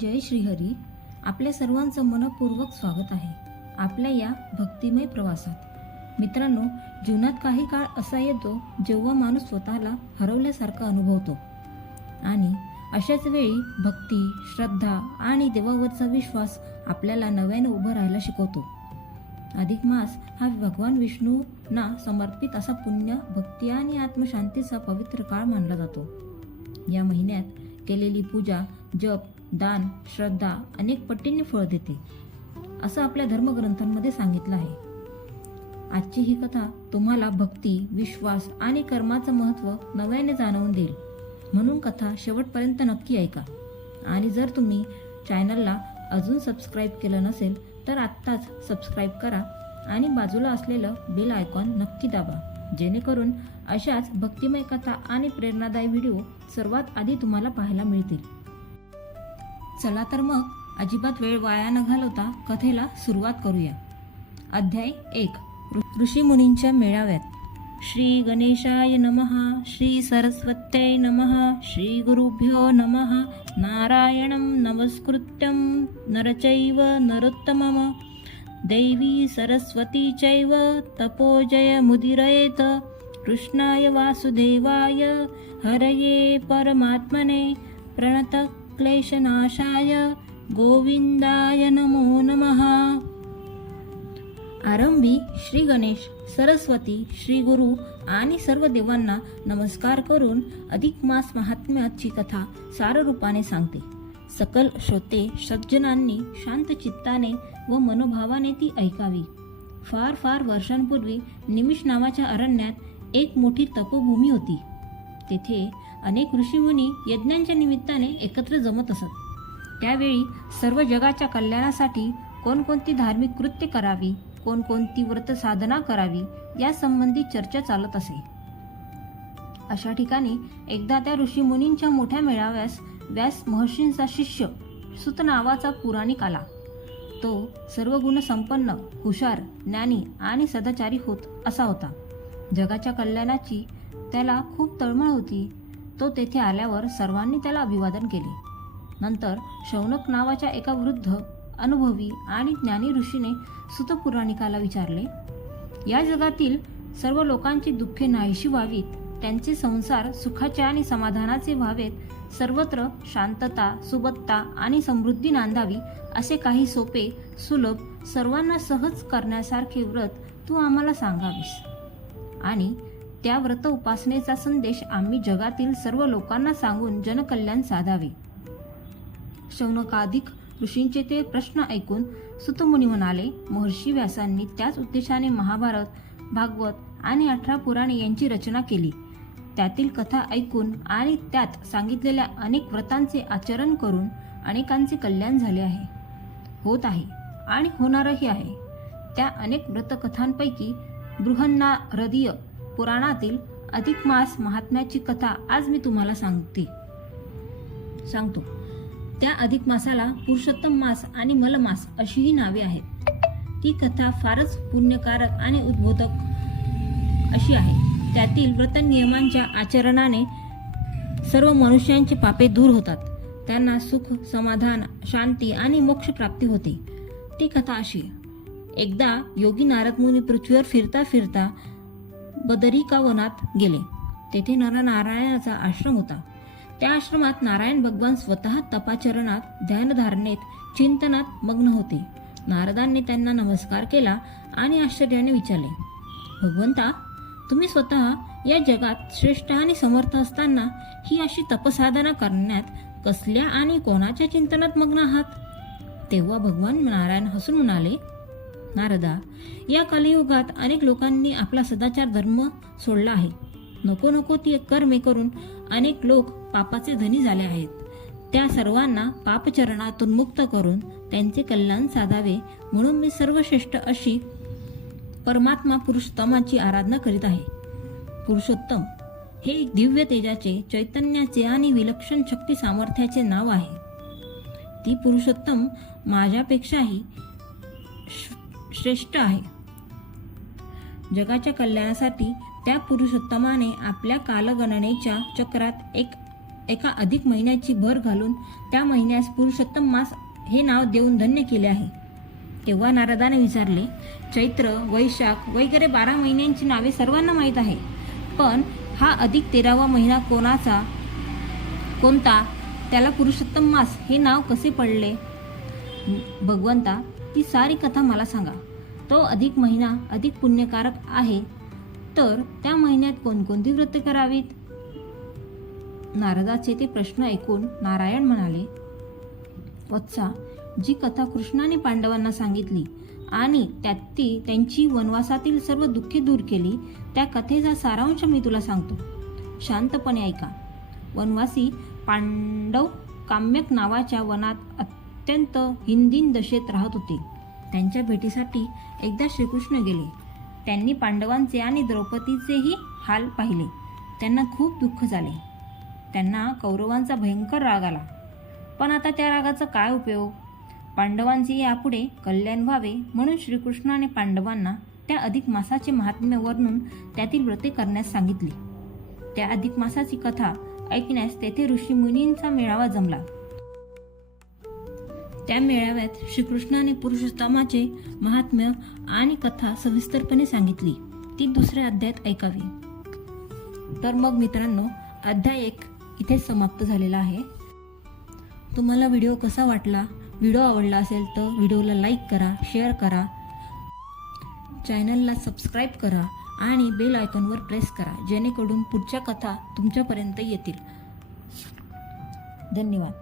जय श्रीहरी. आपल्या सर्वांचं मनपूर्वक स्वागत आहे आपल्या या भक्तिमय प्रवासात. मित्रांनो, जीवनात काही काळ असा येतो जेव्हा माणूस स्वतःला हरवल्यासारखा अनुभवतो आणि अशाच वेळी भक्ती, श्रद्धा आणि देवावरचा विश्वास आपल्याला नव्याने उभं राहायला शिकवतो. अधिक मास हा भगवान विष्णूंना समर्पित असा पुण्य, भक्ती आणि आत्मशांतीचा पवित्र काळ मानला जातो. या महिन्यात केलेली पूजा, जप, दान, श्रद्धा अनेक पटींनी फळ देते असं आपल्या धर्मग्रंथांमध्ये सांगितलं आहे. आजची ही कथा तुम्हाला भक्ती, विश्वास आणि कर्माचं महत्त्व नव्याने जाणवून देईल. म्हणून कथा शेवटपर्यंत नक्की ऐका. आणि जर तुम्ही चॅनलला अजून सबस्क्राईब केलं नसेल तर आत्ताच सबस्क्राईब करा आणि बाजूला असलेलं बेल आयकॉन नक्की दाबा, जेणेकरून अशाच भक्तिमय कथा आणि प्रेरणादायी व्हिडिओ सर्वात आधी तुम्हाला पाहायला मिळतील. चला तर मग अजिबात वेळ वाया न घालवता कथेला सुरुवात करूया. अध्याय 1. ऋषी मुनींच्या मेळाव्यात. श्री गणेशाय नमः. श्री सरस्वत्यै नमः. श्री गुरुभ्यो नमः. नारायणं नमस्कृत्यं नरचैव नरोत्तमम् देवी सरस्वती चैव तपोजय मुदीरयेत. कृष्णाय वासुदेवाय हरये परमात्मने प्रणत क्लेशनाशाय गोविंदाय नमो नमः. आरंभी श्री गणेश, सरस्वती, श्री गुरु आणि सर्व देवांना नमस्कार करून अधिक मास महात्म्याची कथा साररूपाने सांगते. सकल श्रोते सज्जनांनी शांत चित्ताने व मनोभावाने ती ऐकावी. फार फार वर्षांपूर्वी निमिष नावाच्या अरण्यात एक मोठी तपोभूमी होती. तेथे अनेक ऋषीमुनी यज्ञांच्या निमित्ताने एकत्र जमत असत. त्यावेळी सर्व जगाच्या कल्याणासाठी कोणकोणती धार्मिक कृत्य करावी, कोणकोणती व्रत साधना करावी यासंबंधी चर्चा चालत असे. अशा ठिकाणी एकदा त्या ऋषीमुनींच्या मोठ्या मेळाव्यास व्यास महर्षींचा शिष्य सुत नावाचा पुराणिक आला. तो सर्व गुण संपन्न, हुशार, ज्ञानी आणि सदाचारी असा होता. जगाच्या कल्याणाची त्याला खूप तळमळ होती. तो तेथे आल्यावर सर्वांनी त्याला अभिवादन केले. नंतर शौनक नावाच्या एका वृद्ध, अनुभवी आणि ज्ञानी ऋषीने सुतपुराणिकाला विचारले, या जगातील सर्व लोकांची दुःखे नाहीशी व्हावीत, त्यांचे संसार सुखाचे आणि समाधानाचे व्हावेत, सर्वत्र शांतता, सुबत्ता आणि समृद्धी नांदावी, असे काही सोपे, सुलभ, सर्वांना सहज करण्यासारखे व्रत तू आम्हाला सांगावीस आणि त्या व्रत उपासनेचा संदेश आम्ही जगातील सर्व लोकांना सांगून जनकल्याण साधावे. शौनकादिक ऋषींचे ते प्रश्न ऐकून सुतमुनी म्हणाले, महर्षी व्यासांनी त्याच उद्देशाने महाभारत, भागवत आणि 18 पुराणे यांची रचना केली. त्यातील कथा ऐकून आणि त्यात सांगितलेल्या अनेक व्रतांचे आचरण करून अनेकांचे कल्याण झाले आहे, होत आहे आणि होणारही आहे. त्या अनेक व्रतकथांपैकी बृहन्नारदीय पुराणातील अधिक मास महात्म्याची कथा आज मी तुम्हाला सांगतो. त्या अधिक मासाला पुरुषोत्तम मास आणि मलमास अशीही नावे आहेत. ती कथा फारच पुण्यकारक आणि उद्बोधक अशी आहे. त्यातील व्रत नियमांच्या आचरणाने सर्व मनुष्यांची पापे दूर होतात. त्यांना सुख, समाधान, शांती आणि मोक्ष प्राप्ती होते. ती कथा अशी. एकदा योगी नारद मुनी पृथ्वीवर फिरता फिरता बदरिका वनात गेले. तेथे नरनारायणाचा आश्रम होता. त्या आश्रमात नारायण भगवान स्वतः तपाचरणात, ध्यानधारणेत, चिंतनात मग्न होते. नारदांनी त्यांना नमस्कार केला आणि आश्चर्याने विचारले, भगवंता, तुम्ही स्वतः या जगात श्रेष्ठ आणि समर्थ असताना ही अशी तपसाधना करण्यात कसल्या आणि कोणाच्या चिंतनात मग्न आहात? तेव्हा भगवान नारायण हसून म्हणाले, नारदा, या कलियुगात अनेक लोकांनी आपला सदाचार धर्म सोडला आहे. नको नको ती कर्मे करून अनेक लोक पापाचे धनी झाले आहेत. त्या सर्वांना पापचरणातून मुक्त करून त्यांचे कल्याण साधावे म्हणून मी सर्वश्रेष्ठ अशी परमात्मा पुरुषोत्तमाची आराधना करीत आहे. पुरुषोत्तम हे एक दिव्य तेजाचे, चैतन्याचे आणि विलक्षण शक्ती सामर्थ्याचे नाव आहे. ती पुरुषोत्तम माझ्यापेक्षाही श्रेष्ठ आहे. जगाच्या कल्याणासाठी त्या पुरुषोत्तमाने आपल्या कालगणनेच्या चक्रात एक एका अधिक महिन्याची भर घालून त्या महिन्यास पुरुषोत्तम मास हे नाव देऊन धन्य केले आहे. तेव्हा नारदाने विचारले, चैत्र, वैशाख वगैरे 12 महिन्यांची नावे सर्वांना माहीत आहे, पण हा अधिक 13वा महिना कोणता, त्याला पुरुषोत्तम मास हे नाव कसे पडले? भगवंता, ती सारी कथा मला सांगा. तो अधिक महिना अधिक पुण्यकारक आहे, तर त्या महिन्यात कोणकोणती व्रते करावीत? नारदाचे ते प्रश्न ऐकून नारायण म्हणाले, वत्सा, जी कथा कृष्णाने पांडवांना सांगितली आणि त्यात त्यांची वनवासातील सर्व दुःखे दूर केली, त्या कथेचा सारांश मी तुला सांगतो. शांतपणे ऐका. वनवासी पांडव काम्यक नावाच्या वनात अत्यंत हिंदीन दशेत राहत होते. त्यांच्या भेटीसाठी एकदा श्रीकृष्ण गेले. त्यांनी पांडवांचे आणि द्रौपदीचेही हाल पाहिले. त्यांना खूप दुःख झाले. त्यांना कौरवांचा भयंकर राग आला. पण आता त्या रागाचा काय उपयोग? पांडवांचे यापुढे कल्याण व्हावे म्हणून श्रीकृष्णाने पांडवांना त्या अधिक मासाचे महात्म्य वर्णून त्यातील व्रते करण्यास सांगितली. त्या अधिक मासाची कथा ऐकण्यास तेथे ऋषीमुनींचा मेळावा जमला. त्या मेळाव्यात श्रीकृष्णाने पुरुषोत्तमाचे महात्म्य आणि कथा सविस्तरपणे सांगितली. ती दुसऱ्या अध्यायात ऐकावी. तर मग मित्रांनो, अध्याय 1 इथेच समाप्त झालेला आहे. तुम्हाला व्हिडिओ कसा वाटला? व्हिडिओ आवडला असेल तर व्हिडिओला लाईक करा, शेअर करा, चॅनलला सबस्क्राईब करा आणि बेल आयकॉनवर प्रेस करा, जेणेकरून पुढच्या कथा तुमच्यापर्यंत येतील. धन्यवाद.